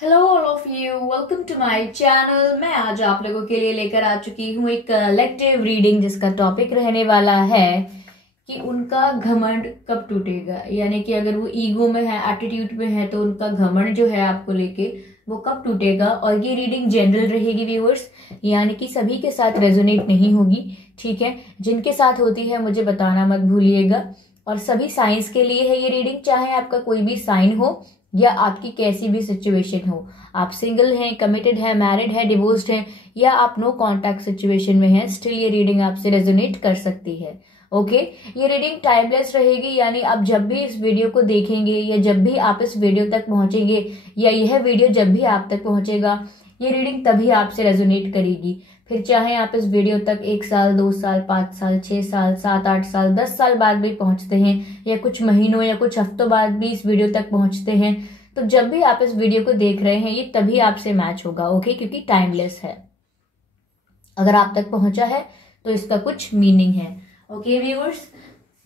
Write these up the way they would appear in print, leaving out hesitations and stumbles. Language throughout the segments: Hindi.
Hello all of you, welcome to my channel. मैं आज आप लोगों के लिए लेकर आ चुकी हूँ एक कलेक्टिव रीडिंग जिसका टॉपिक रहने वाला है कि उनका घमंड कब टूटेगा। यानी कि अगर वो ईगो में है, एटीट्यूड में है, तो उनका घमंड जो है आपको लेके वो कब टूटेगा। और ये रीडिंग जनरल रहेगी व्यूअर्स, यानी कि सभी के साथ रेजोनेट नहीं होगी। ठीक है, जिनके साथ होती है मुझे बताना मत भूलिएगा। और सभी साइंस के लिए है ये रीडिंग, चाहे आपका कोई भी साइन हो या आपकी कैसी भी सिचुएशन हो। आप सिंगल हैं, कमिटेड है, मैरिड है, डिवोर्स्ड हैं, या आप नो कांटेक्ट सिचुएशन में हैं, स्टिल ये रीडिंग आपसे रेजोनेट कर सकती है। ओके, ये रीडिंग टाइमलेस रहेगी, यानी आप जब भी इस वीडियो को देखेंगे या जब भी आप इस वीडियो तक पहुंचेंगे या यह वीडियो जब भी आप तक पहुंचेगा, ये रीडिंग तभी आपसे रेजोनेट करेगी। फिर चाहे आप इस वीडियो तक 1 साल, 2 साल, 5 साल, 6 साल, 7-8 साल, 10 साल बाद भी पहुंचते हैं, या कुछ महीनों या कुछ हफ्तों बाद भी इस वीडियो तक पहुंचते हैं, तो जब भी आप इस वीडियो को देख रहे हैं ये तभी आपसे मैच होगा। ओके, क्योंकि टाइमलेस है। अगर आप तक पहुंचा है तो इसका कुछ मीनिंग है। ओके व्यूअर्स,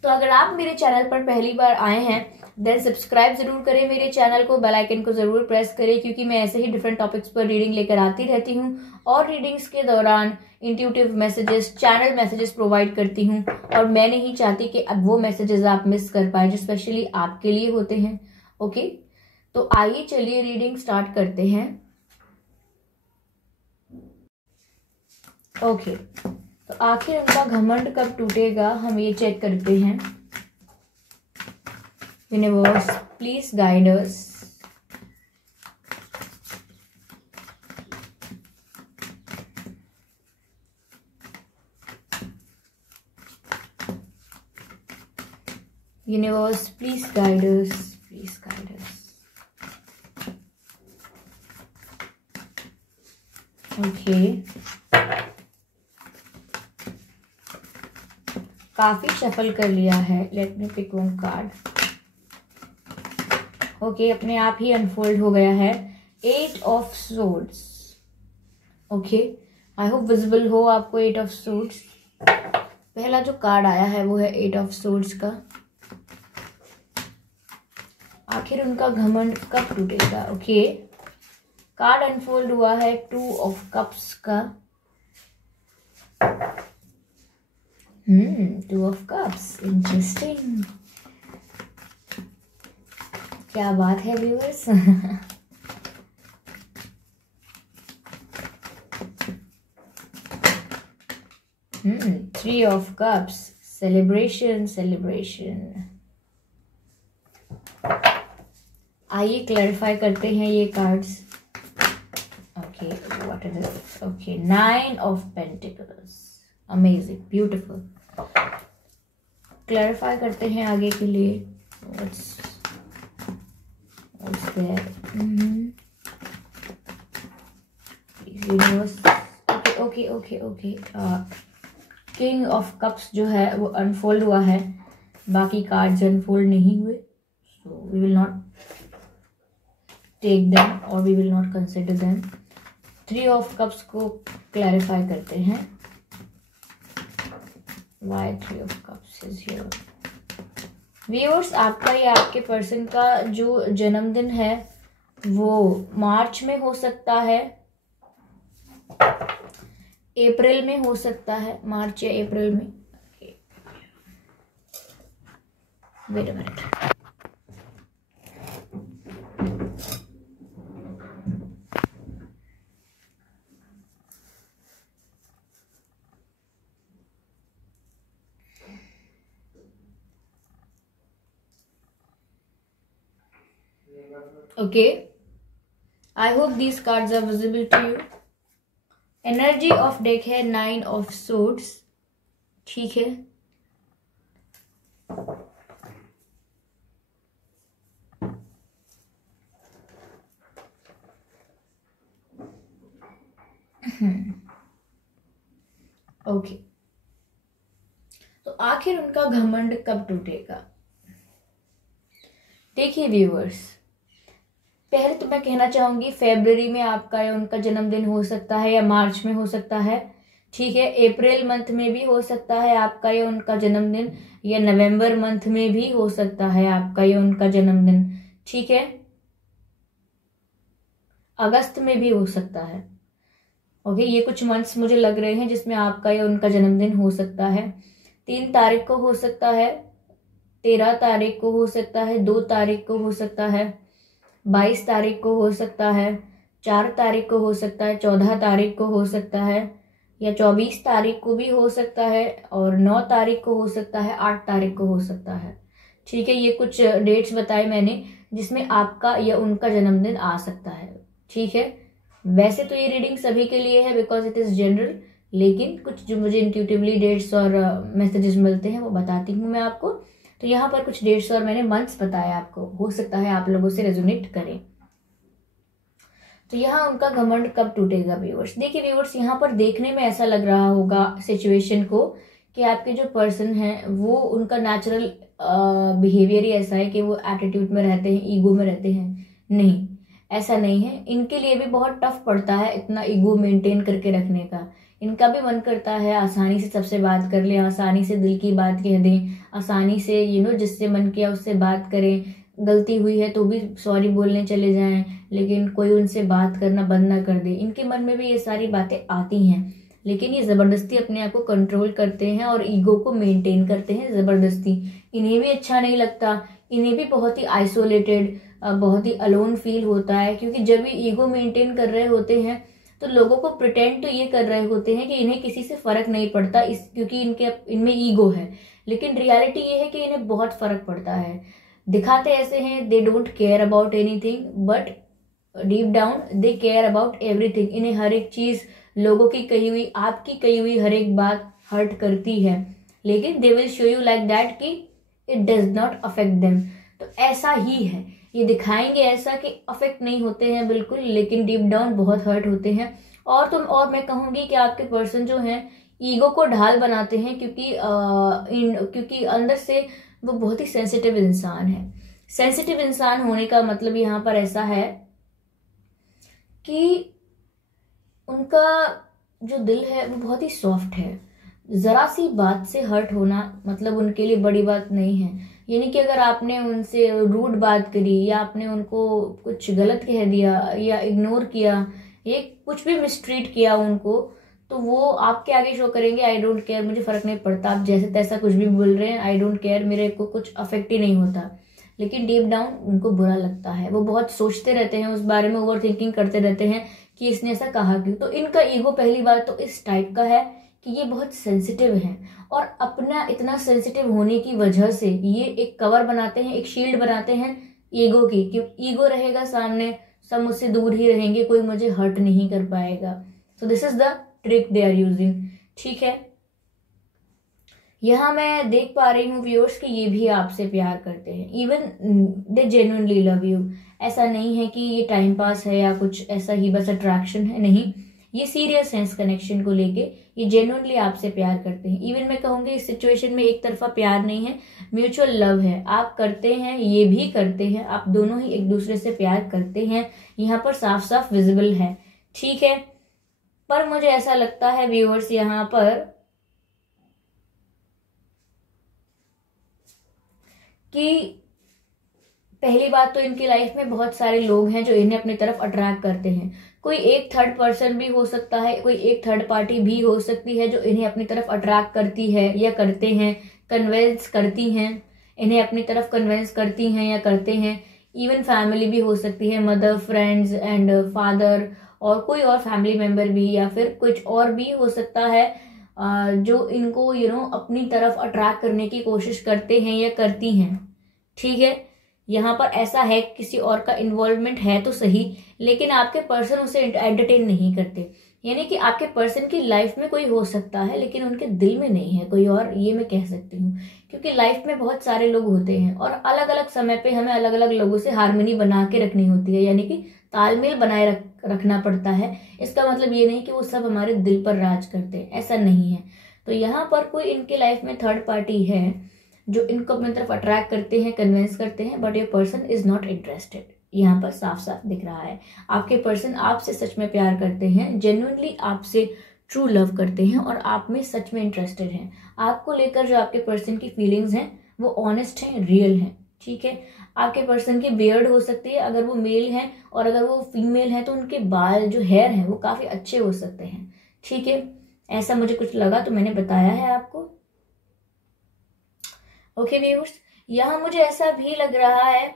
तो अगर आप मेरे चैनल पर पहली बार आए हैं देन सब्सक्राइब जरूर करें मेरे चैनल को, बेल आइकन को जरूर प्रेस करें, क्योंकि मैं ऐसे ही डिफरेंट टॉपिक्स पर रीडिंग लेकर आती रहती हूँ। और रीडिंग्स के दौरान intuitive messages, channel messages provide करती हूँ, और मैं नहीं चाहती कि अब वो मैसेजेस आप मिस कर पाए जो स्पेशली आपके लिए होते हैं। ओके, तो आइए चलिए रीडिंग स्टार्ट करते हैं। ओके, तो आखिर उनका घमंड कब टूटेगा हम ये चेक करते हैं। Universe please guide us. Universe please guide us, please guide us. Okay, काफी शफल कर लिया है। Let me pick one card. Okay, अपने आप ही अनफोल्ड हो गया है 8 of swords. Okay, I hope visible हो आपको 8 ऑफ सोर्ड्स। पहला जो कार्ड आया है वो है 8 ऑफ सोर्ड्स का। आखिर उनका घमंड कब टूटेगा। ओके, कार्ड अनफोल्ड हुआ है 2 ऑफ कप्स का। 2 ऑफ कप्स, इंटरेस्टिंग। क्या बात है viewers. 3 of cups, celebration celebration. आइए क्लैरिफाई करते हैं ये cards. Okay, what is it. Okay, 9 of pentacles, amazing, beautiful. Clarify करते हैं आगे के लिए। What's there? Okay. King of cups जो है वो अनफोल्ड हुआ है, बाकी कार्ड्स अनफोल्ड नहीं हुए, so we will not take them और we will not consider them. 3 of cups को क्लैरिफाई करते हैं। Why 3 of cups is here? Viewers, आपका या आपके पर्सन का जो जन्मदिन है वो मार्च में हो सकता है, अप्रैल में हो सकता है, मार्च या अप्रैल में। Wait a minute. Okay, I hope these cards are visible to you. Energy of deck है 9 ऑफ सोर्ड्स। ठीक है, ओके, तो आखिर उनका घमंड कब टूटेगा। देखिए व्यूअर्स, पहले तो मैं कहना चाहूंगी फरवरी में आपका या उनका जन्मदिन हो सकता है, या मार्च में हो सकता है। ठीक है, अप्रैल मंथ में भी हो सकता है आपका या उनका जन्मदिन, या नवंबर मंथ में भी हो सकता है आपका या उनका जन्मदिन। ठीक है, अगस्त में भी हो सकता है। ओके, ये कुछ मंथ्स मुझे लग रहे हैं जिसमें आपका या उनका जन्मदिन हो सकता है। 3 तारीख को हो सकता है, 13 तारीख को हो सकता है, 2 तारीख को हो सकता है, 22 तारीख को हो सकता है, 4 तारीख को हो सकता है, 14 तारीख को हो सकता है, या 24 तारीख को भी हो सकता है, और 9 तारीख को हो सकता है, 8 तारीख को हो सकता है। ठीक है, ये कुछ डेट्स बताए मैंने जिसमें आपका या उनका जन्मदिन आ सकता है। ठीक है, वैसे तो ये रीडिंग सभी के लिए है बिकॉज इट इज जनरल, लेकिन कुछ जो मुझे इंट्यूटिवली डेट्स और मैसेजेस मिलते हैं वो बताती हूँ मैं आपको। तो यहाँ पर कुछ डेट्स और मैंने मंथ्स बताया आपको, हो सकता है आप लोगों से रेजोनेट करें। तो यहाँ उनका घमंड कब टूटेगा व्यूअर्स? देखिए व्यूअर्स, यहाँ पर देखने में ऐसा लग रहा होगा सिचुएशन को कि आपके जो पर्सन है वो उनका नेचुरल बिहेवियर ही ऐसा है कि वो एटीट्यूड में रहते हैं, ईगो में रहते हैं। नहीं, ऐसा नहीं है। इनके लिए भी बहुत टफ पड़ता है इतना ईगो मेंटेन करके रखने का। इनका भी मन करता है आसानी से सबसे बात कर लें, आसानी से दिल की बात कह दें, आसानी से जिससे मन किया उससे बात करें, गलती हुई है तो भी सॉरी बोलने चले जाएं, लेकिन कोई उनसे बात करना बंद ना कर दे। इनके मन में भी ये सारी बातें आती हैं, लेकिन ये जबरदस्ती अपने आप को कंट्रोल करते हैं और ईगो को मेंटेन करते हैं जबरदस्ती। इन्हें भी अच्छा नहीं लगता, इन्हें भी बहुत ही आइसोलेटेड, बहुत ही अलोन फील होता है, क्योंकि जब ये ईगो मेंटेन कर रहे होते हैं तो लोगों को प्रिटेंड तो ये कर रहे होते हैं कि इन्हें किसी से फर्क नहीं पड़ता क्योंकि इनमें ईगो है, लेकिन रियलिटी ये है कि इन्हें बहुत फर्क पड़ता है। दिखाते ऐसे हैं they don't care about anything, but deep down they care about everything. इन्हें हर एक चीज, लोगों की कही हुई, आपकी कही हुई हर एक बात हर्ट करती है, लेकिन they will show you like that कि it does not affect them. तो ऐसा ही है, ये दिखाएंगे ऐसा कि अफेक्ट नहीं होते हैं बिल्कुल, लेकिन डीप डाउन बहुत हर्ट होते हैं। और मैं कहूंगी कि आपके पर्सन जो हैं ईगो को ढाल बनाते हैं, क्योंकि अंदर से वो बहुत ही सेंसिटिव इंसान है। सेंसिटिव इंसान होने का मतलब यहाँ पर ऐसा है कि उनका जो दिल है वो बहुत ही सॉफ्ट है। जरा सी बात से हर्ट होना मतलब उनके लिए बड़ी बात नहीं है। यानी कि अगर आपने उनसे रूड बात करी, या आपने उनको कुछ गलत कह दिया, या इग्नोर किया, या कुछ भी मिसट्रीट किया उनको, तो वो आपके आगे शो करेंगे आई डोंट केयर, मुझे फर्क नहीं पड़ता, आप जैसे तैसा कुछ भी बोल रहे हैं, आई डोंट केयर, मेरे को कुछ अफेक्ट ही नहीं होता। लेकिन डीप डाउन उनको बुरा लगता है, वो बहुत सोचते रहते हैं उस बारे में, ओवर थिंकिंग करते रहते हैं कि इसने ऐसा कहा क्यों। तो इनका ईगो पहली बात तो इस टाइप का है कि ये बहुत सेंसिटिव हैं, और अपना इतना सेंसिटिव होने की वजह से ये एक कवर बनाते हैं, एक शील्ड बनाते हैं ईगो की, कि ईगो रहेगा सामने, सब मुझसे दूर ही रहेंगे, कोई मुझे हर्ट नहीं कर पाएगा। So this is the trick they are using. ठीक है, यहां मैं देख पा रही हूँ व्यूअर्स कि ये भी आपसे प्यार करते हैं, even they genuinely love you. ऐसा नहीं है कि ये टाइम पास है या कुछ ऐसा ही बस अट्रैक्शन है, नहीं, ये सीरियस है इस कनेक्शन को लेके, ये जेन्युइनली आपसे प्यार करते हैं। इवन मैं कहूंगी इस सिचुएशन में एक तरफा प्यार नहीं है, म्यूचुअल लव है। आप करते हैं, ये भी करते हैं, आप दोनों ही एक दूसरे से प्यार करते हैं, यहाँ पर साफ साफ विजिबल है। ठीक है, पर मुझे ऐसा लगता है व्यूअर्स यहाँ पर कि पहली बात तो इनकी लाइफ में बहुत सारे लोग हैं जो इन्हें अपनी तरफ अट्रैक्ट करते हैं। कोई एक थर्ड पर्सन भी हो सकता है, कोई एक थर्ड पार्टी भी हो सकती है जो इन्हें अपनी तरफ अट्रैक्ट करती है या करते हैं, कन्विंस करती हैं, इन्हें अपनी तरफ कन्विंस करती हैं या करते हैं। इवन फैमिली भी हो सकती है, मदर, फ्रेंड्स एंड फादर, और कोई और फैमिली मेंबर भी, या फिर कुछ और भी हो सकता है जो इनको अपनी तरफ अट्रैक्ट करने की कोशिश करते हैं या करती हैं। ठीक है, यहाँ पर ऐसा है किसी और का इन्वॉल्वमेंट है तो सही, लेकिन आपके पर्सन उसे एंटरटेन नहीं करते। यानी कि आपके पर्सन की लाइफ में कोई हो सकता है लेकिन उनके दिल में नहीं है कोई और, ये मैं कह सकती हूँ। क्योंकि लाइफ में बहुत सारे लोग होते हैं और अलग अलग समय पे हमें अलग अलग लोगों से हार्मनी बना के रखनी होती है, यानी कि तालमेल बनाए रखना पड़ता है। इसका मतलब ये नहीं कि वो सब हमारे दिल पर राज करते हैं, ऐसा नहीं है। तो यहाँ पर कोई इनके लाइफ में थर्ड पार्टी है जो इनको अपनी तरफ अट्रैक्ट करते हैं, कन्विंस करते हैं, but your person is not interested. यहाँ पर साफ साफ दिख रहा है आपके पर्सन आपसे सच में प्यार करते हैं, जेन्युइनली आपसे ट्रू लव करते हैं और आप में सच में इंटरेस्टेड हैं। आपको लेकर जो आपके पर्सन की फीलिंग्स हैं वो ऑनेस्ट हैं, रियल हैं। ठीक है। आपके पर्सन की बियर्ड हो सकती है अगर वो मेल है, और अगर वो फीमेल है तो उनके बाल जो हेयर हैं वो काफी अच्छे हो सकते हैं, ठीक है। ऐसा मुझे कुछ लगा तो मैंने बताया है आपको। ओके व्यूअर्स, यहाँ मुझे ऐसा भी लग रहा है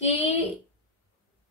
कि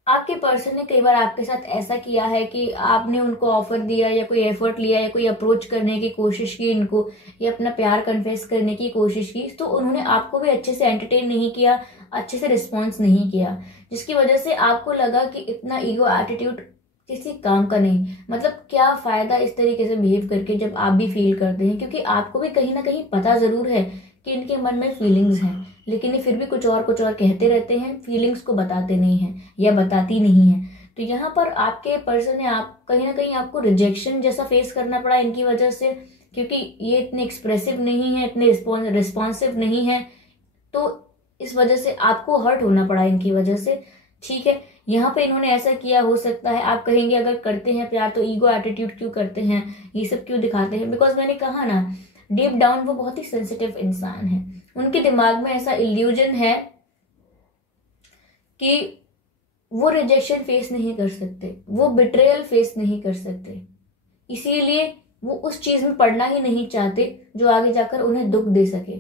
आपके पर्सन ने कई बार आपके साथ ऐसा किया है कि आपने उनको ऑफर दिया या कोई एफर्ट लिया या कोई अप्रोच करने की कोशिश की इनको, या अपना प्यार कन्फेस करने की कोशिश की, तो उन्होंने आपको भी अच्छे से एंटरटेन नहीं किया, अच्छे से रिस्पॉन्स नहीं किया, जिसकी वजह से आपको लगा कि इतना ईगो एटीट्यूड किसी काम का नहीं। मतलब क्या फायदा इस तरीके से बिहेव करके जब आप भी फील करते हैं, क्योंकि आपको भी कहीं ना कहीं पता जरूर है कि इनके मन में फीलिंग्स हैं, लेकिन ये फिर भी कुछ और कहते रहते हैं, फीलिंग्स को बताते नहीं हैं या बताती नहीं है। तो यहाँ पर आपके पर्सन ने आप कहीं ना कहीं आपको रिजेक्शन जैसा फेस करना पड़ा इनकी वजह से, क्योंकि ये इतने एक्सप्रेसिव नहीं है, इतने रिस्पॉन्सिव नहीं है, तो इस वजह से आपको हर्ट होना पड़ा इनकी वजह से, ठीक है। यहाँ पे इन्होंने ऐसा किया, हो सकता है आप कहेंगे अगर करते हैं प्यार तो ईगो एटीट्यूड क्यों करते हैं, ये सब क्यों दिखाते हैं, बिकॉज मैंने कहा ना, डीप डाउन वो बहुत ही सेंसिटिव इंसान है। उनके दिमाग में ऐसा इल्यूजन है कि वो रिजेक्शन फेस नहीं कर सकते, वो बिट्रेयल फेस नहीं कर सकते, इसीलिए वो उस चीज में पड़ना ही नहीं चाहते जो आगे जाकर उन्हें दुख दे सके।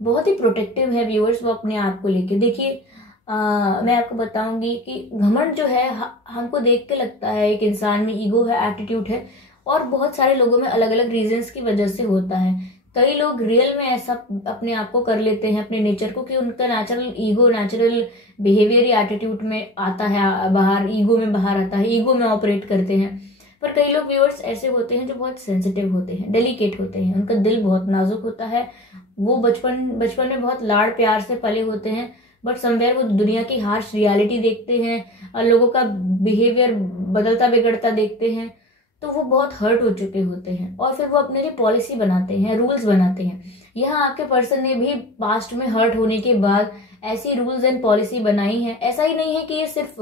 बहुत ही प्रोटेक्टिव है व्यूअर्स वो अपने आप को लेके। देखिए मैं आपको बताऊंगी कि घमंड जो है हमको देख के लगता है एक इंसान में ईगो है, एटीट्यूड है, और बहुत सारे लोगों में अलग अलग रीजंस की वजह से होता है। कई लोग रियल में ऐसा अपने आप को कर लेते हैं, अपने नेचर को, कि उनका नेचुरल ईगो, नेचुरल बिहेवियर या एटीट्यूड में आता है बाहर, ईगो में बाहर आता है, ईगो में ऑपरेट करते हैं। पर कई लोग व्यूअर्स ऐसे होते हैं जो बहुत सेंसिटिव होते हैं, डेलिकेट होते हैं, उनका दिल बहुत नाजुक होता है, वो बचपन में बहुत लाड़ प्यार से पले होते हैं, बट समवेयर वो दुनिया की हार्श रियलिटी देखते हैं और लोगों का बिहेवियर बदलता बिगड़ता देखते हैं, तो वो बहुत हर्ट हो चुके होते हैं, और फिर वो अपने लिए पॉलिसी बनाते हैं, रूल्स बनाते हैं। यहाँ आपके पर्सन ने भी पास्ट में हर्ट होने के बाद ऐसी रूल्स एंड पॉलिसी बनाई है। ऐसा ही नहीं है कि ये सिर्फ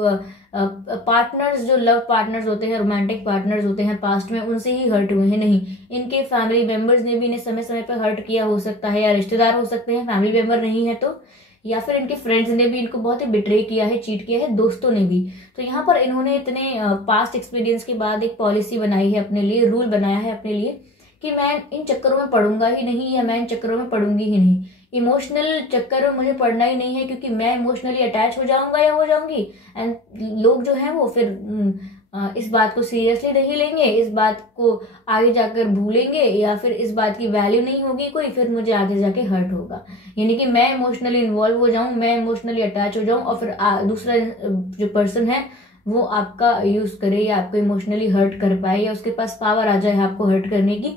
पार्टनर्स, जो लव पार्टनर्स होते हैं, रोमांटिक पार्टनर्स होते हैं, पास्ट में उनसे ही हर्ट हुए हैं, नहीं, इनके फैमिली मेंबर्स ने भी इन्हें समय समय पर हर्ट किया हो सकता है, या रिश्तेदार हो सकते हैं, फैमिली मेंबर नहीं है तो, या फिर इनके फ्रेंड्स ने भी इनको बहुत ही बिट्रे किया है, चीट किया है, दोस्तों ने भी। तो यहाँ पर इन्होंने इतने पास्ट एक्सपीरियंस के बाद एक पॉलिसी बनाई है अपने लिए, रूल बनाया है अपने लिए कि मैं इन चक्करों में पड़ूंगा ही नहीं, या मैं इन चक्करों में पड़ूंगी ही नहीं, इमोशनल चक्कर में मुझे पड़ना ही नहीं है, क्योंकि मैं इमोशनली अटैच हो जाऊंगा या हो जाऊंगी, एंड लोग जो हैं वो फिर इस बात को सीरियसली नहीं लेंगे, इस बात को आगे जाकर भूलेंगे, या फिर इस बात की वैल्यू नहीं होगी कोई, फिर मुझे आगे जाके हर्ट होगा। यानी कि मैं इमोशनली इन्वॉल्व हो जाऊं, मैं इमोशनली अटैच हो जाऊं, और फिर दूसरा जो पर्सन है वो आपका यूज करे या आपको इमोशनली हर्ट कर पाए, या उसके पास पावर आ जाए आपको हर्ट करने की।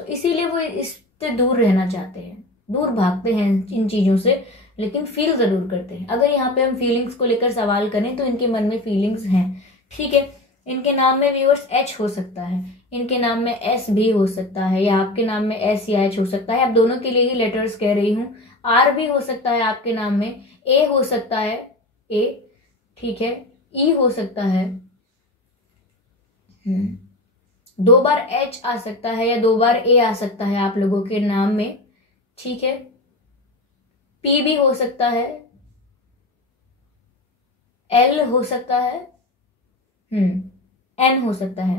तो इसीलिए वो इससे दूर रहना चाहते हैं, दूर भागते हैं इन चीजों से, लेकिन फील जरूर करते हैं। अगर यहाँ पे हम फीलिंग्स को लेकर सवाल करें तो इनके मन में फीलिंग्स हैं, ठीक है। इनके नाम में व्यूअर्स एच हो सकता है, इनके नाम में एस भी हो सकता है, या आपके नाम में एस या एच हो सकता है, आप दोनों के लिए ही लेटर्स कह रही हूँ। आर भी हो सकता है आपके नाम में, ए हो सकता है, ए, ठीक है, ई हो सकता है, 2 बार एच आ सकता है, या 2 बार ए आ सकता है आप लोगों के नाम में, ठीक है। पी भी हो सकता है, एल हो सकता है, एन हो सकता है।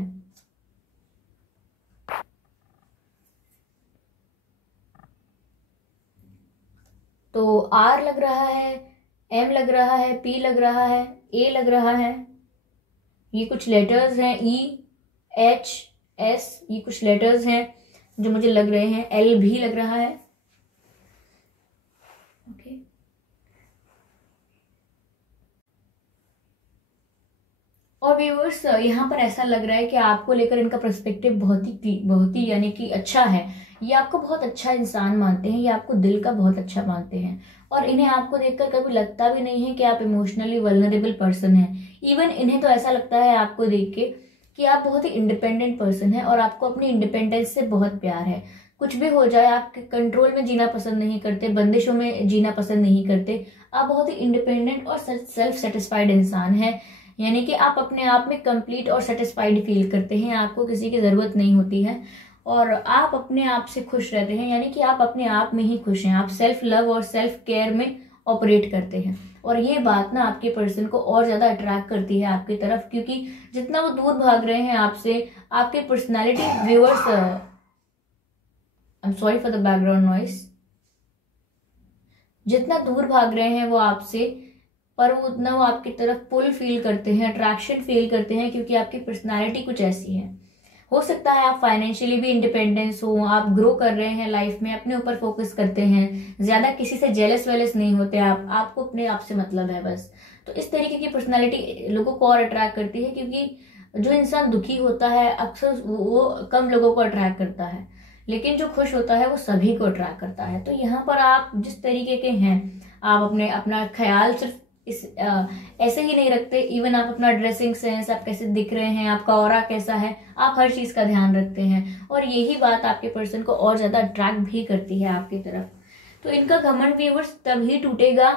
तो आर लग रहा है, एम लग रहा है, पी लग रहा है, ए लग रहा है, ये कुछ लेटर्स हैं, ई, एच, एस, ये कुछ लेटर्स हैं जो मुझे लग रहे हैं, एल भी लग रहा है, ओके। और व्यूअर्स यहाँ पर ऐसा लग रहा है कि आपको लेकर इनका पर्सपेक्टिव बहुत ही यानी कि अच्छा है। ये आपको बहुत अच्छा इंसान मानते हैं, ये आपको दिल का बहुत अच्छा मानते हैं, और इन्हें आपको देखकर कभी लगता भी नहीं है कि आप इमोशनली वल्नरेबल पर्सन हैं। इवन इन्हें तो ऐसा लगता है आपको देख के कि आप बहुत ही इंडिपेंडेंट पर्सन है, और आपको अपनी इंडिपेंडेंस से बहुत प्यार है। कुछ भी हो जाए, आप कंट्रोल में जीना पसंद नहीं करते, बंदिशों में जीना पसंद नहीं करते, आप बहुत ही इंडिपेंडेंट और सेल्फ सेटिस्फाइड इंसान है। यानी कि आप अपने आप में कंप्लीट और सेटिस्फाइड फील करते हैं, आपको किसी की जरूरत नहीं होती है, और आप अपने आप से खुश रहते हैं, यानी कि आप अपने आप में ही खुश हैं। आप सेल्फ लव और सेल्फ केयर में ऑपरेट करते हैं। और ये बात ना आपके पर्सन को और ज़्यादा अट्रैक्ट करती है आपकी तरफ, क्योंकि जितना वो दूर भाग रहे हैं आपसे, आपके personality viewers, I am sorry for the background noise, जितना दूर भाग रहे हैं वो आपसे, पर वो उतना वो आपकी तरफ पुल फील करते हैं, अट्रैक्शन फील करते हैं, क्योंकि आपकी पर्सनैलिटी कुछ ऐसी है। हो सकता है आप फाइनेंशियली भी इंडिपेंडेंस हो, आप ग्रो कर रहे हैं लाइफ में, अपने ऊपर फोकस करते हैं, ज्यादा किसी से जेलस वेलस नहीं होते आप, आपको अपने आप से मतलब है बस। तो इस तरीके की पर्सनालिटी लोगों को और अट्रैक्ट करती है, क्योंकि जो इंसान दुखी होता है अक्सर वो कम लोगों को अट्रैक्ट करता है, लेकिन जो खुश होता है वो सभी को अट्रैक्ट करता है। तो यहाँ पर आप जिस तरीके के हैं, आप अपना ख्याल सिर्फ ऐसे ही नहीं रखते, इवन आप अपना ड्रेसिंग सेंस, आप कैसे दिख रहे हैं, आपका ऑरा कैसा है, आप हर चीज का ध्यान रखते हैं, और यही बात आपके पर्सन को और ज्यादा अट्रैक्ट भी करती है आपकी तरफ। तो इनका घमंड व्यूअर्स तभी टूटेगा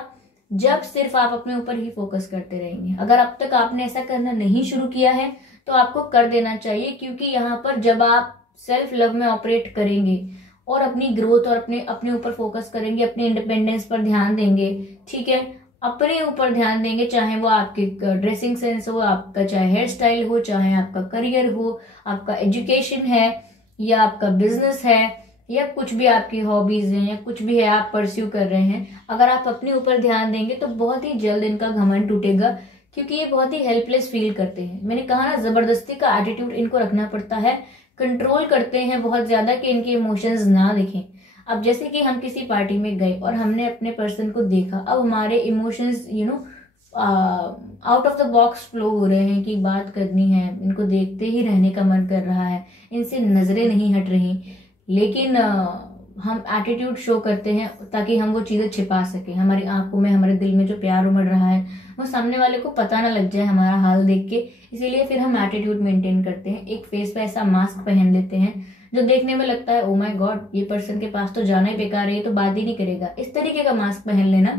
जब सिर्फ आप अपने ऊपर ही फोकस करते रहेंगे। अगर अब तक आपने ऐसा करना नहीं शुरू किया है तो आपको कर देना चाहिए, क्योंकि यहाँ पर जब आप सेल्फ लव में ऑपरेट करेंगे और अपनी ग्रोथ और अपने ऊपर फोकस करेंगे, अपने इंडिपेंडेंस पर ध्यान देंगे, ठीक है, अपने ऊपर ध्यान देंगे, चाहे वो आपके ड्रेसिंग सेंस हो, आपका चाहे हेयर स्टाइल हो, चाहे आपका करियर हो, आपका एजुकेशन है, या आपका बिजनेस है, या कुछ भी आपकी हॉबीज हैं, या कुछ भी है आप परस्यू कर रहे हैं, अगर आप अपने ऊपर ध्यान देंगे तो बहुत ही जल्द इनका घमंड टूटेगा, क्योंकि ये बहुत ही हेल्पलेस फील करते हैं। मैंने कहा ना, जबरदस्ती का एटीट्यूड इनको रखना पड़ता है, कंट्रोल करते हैं बहुत ज्यादा कि इनके इमोशंस ना दिखें। अब जैसे कि हम किसी पार्टी में गए और हमने अपने पर्सन को देखा, अब हमारे emotions out of the box flow हो रहे हैं कि बात करनी है, इनको देखते ही रहने का मन कर रहा है, इनसे नजरें नहीं हट रही, लेकिन हम एटीट्यूड शो करते हैं ताकि हम वो चीजें छिपा सके, हमारी आंखों में, हमारे दिल में जो प्यार उमड़ रहा है वो सामने वाले को पता ना लग जाए हमारा हाल देख के, इसीलिए फिर हम एटीट्यूड मेंटेन करते हैं, एक फेस पे ऐसा मास्क पहन लेते हैं जो देखने में लगता है ओ माय गॉड, ये पर्सन के पास तो जाना ही बेकार है, ये तो बात ही नहीं करेगा, इस तरीके का मास्क पहन लेना।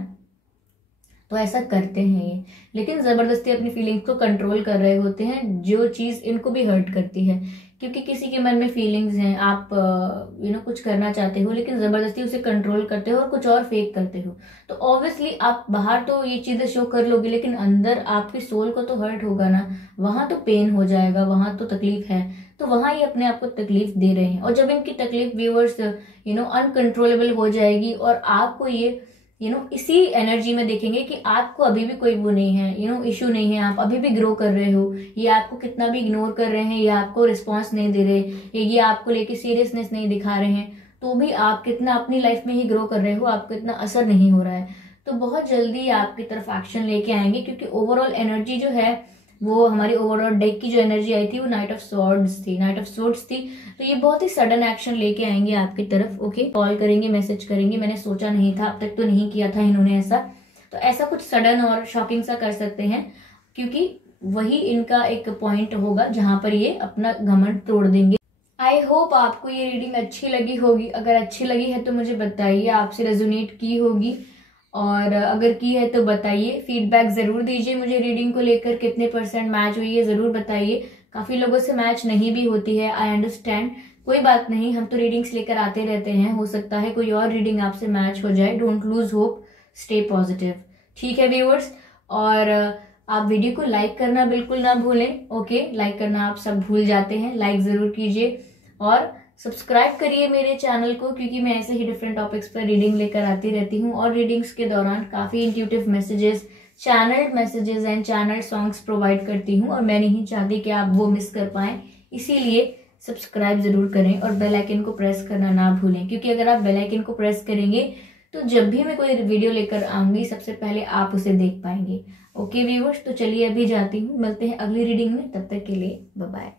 तो ऐसा करते हैं ये, लेकिन जबरदस्ती अपनी फीलिंग्स को कंट्रोल कर रहे होते हैं, जो चीज इनको भी हर्ट करती है, क्योंकि किसी के मन में फीलिंग्स हैं, आप कुछ करना चाहते हो लेकिन जबरदस्ती उसे कंट्रोल करते हो और कुछ और फेक करते हो, तो ऑब्वियसली आप बाहर तो ये चीजें शो कर लोगे, लेकिन अंदर आपकी सोल को तो हर्ट होगा ना, वहां तो पेन हो जाएगा, वहां तो तकलीफ है, तो वहां ये अपने आप को तकलीफ दे रहे हैं। और जब इनकी तकलीफ व्यूअर्स अनकंट्रोलेबल हो जाएगी और आपको ये इसी एनर्जी में देखेंगे कि आपको अभी भी कोई वो नहीं है, इशू नहीं है, आप अभी भी ग्रो कर रहे हो, ये आपको कितना भी इग्नोर कर रहे हैं, ये आपको रिस्पॉन्स नहीं दे रहे, ये आपको लेके सीरियसनेस नहीं दिखा रहे हैं, तो भी आप कितना अपनी लाइफ में ही ग्रो कर रहे हो, आपको इतना असर नहीं हो रहा है, तो बहुत जल्दी आपकी तरफ एक्शन लेके आएंगे, क्योंकि ओवरऑल एनर्जी जो है वो हमारी ओवरऑल डेक की जो एनर्जी आई थी वो नाइट ऑफ स्वॉर्ड्स थी, तो ये बहुत ही सडन एक्शन लेके आएंगे आपकी तरफ। ओके, कॉल करेंगे, मैसेज करेंगे, मैंने सोचा नहीं था, अब तक तो नहीं किया था इन्होंने ऐसा, तो ऐसा कुछ सडन और शॉकिंग सा कर सकते हैं, क्योंकि वही इनका एक पॉइंट होगा जहां पर ये अपना घमंड तोड़ देंगे। आई होप आपको ये रीडिंग अच्छी लगी होगी, अगर अच्छी लगी है तो मुझे बताइए, आपसे रेजोनेट की होगी, और अगर की है तो बताइए, फीडबैक जरूर दीजिए मुझे रीडिंग को लेकर, कितने % मैच हुई है जरूर बताइए। काफी लोगों से मैच नहीं भी होती है, आई अंडरस्टैंड, कोई बात नहीं, हम तो रीडिंग्स लेकर आते रहते हैं, हो सकता है कोई और रीडिंग आपसे मैच हो जाए, don't lose hope, stay positive, ठीक है व्यूअर्स। और आप वीडियो को लाइक करना बिल्कुल ना भूलें, ओके, लाइक करना आप सब भूल जाते हैं, लाइक जरूर कीजिए, और सब्सक्राइब करिए मेरे चैनल को, क्योंकि मैं ऐसे ही डिफरेंट टॉपिक्स पर रीडिंग लेकर आती रहती हूँ, और रीडिंग्स के दौरान काफी intuitive messages, channel messages and channel songs provide करती हूँ, और मैं नहीं चाहती कि आप वो मिस कर पाएं, इसीलिए सब्सक्राइब जरूर करें और बेल आइकन को प्रेस करना ना भूलें, क्योंकि अगर आप बेल आइकन को प्रेस करेंगे तो जब भी मैं कोई वीडियो लेकर आऊंगी सबसे पहले आप उसे देख पाएंगे। ओके व्यूअर्स, तो चलिए अभी जाती हूँ, मिलते हैं अगली रीडिंग में, तब तक के लिए बाय बाय।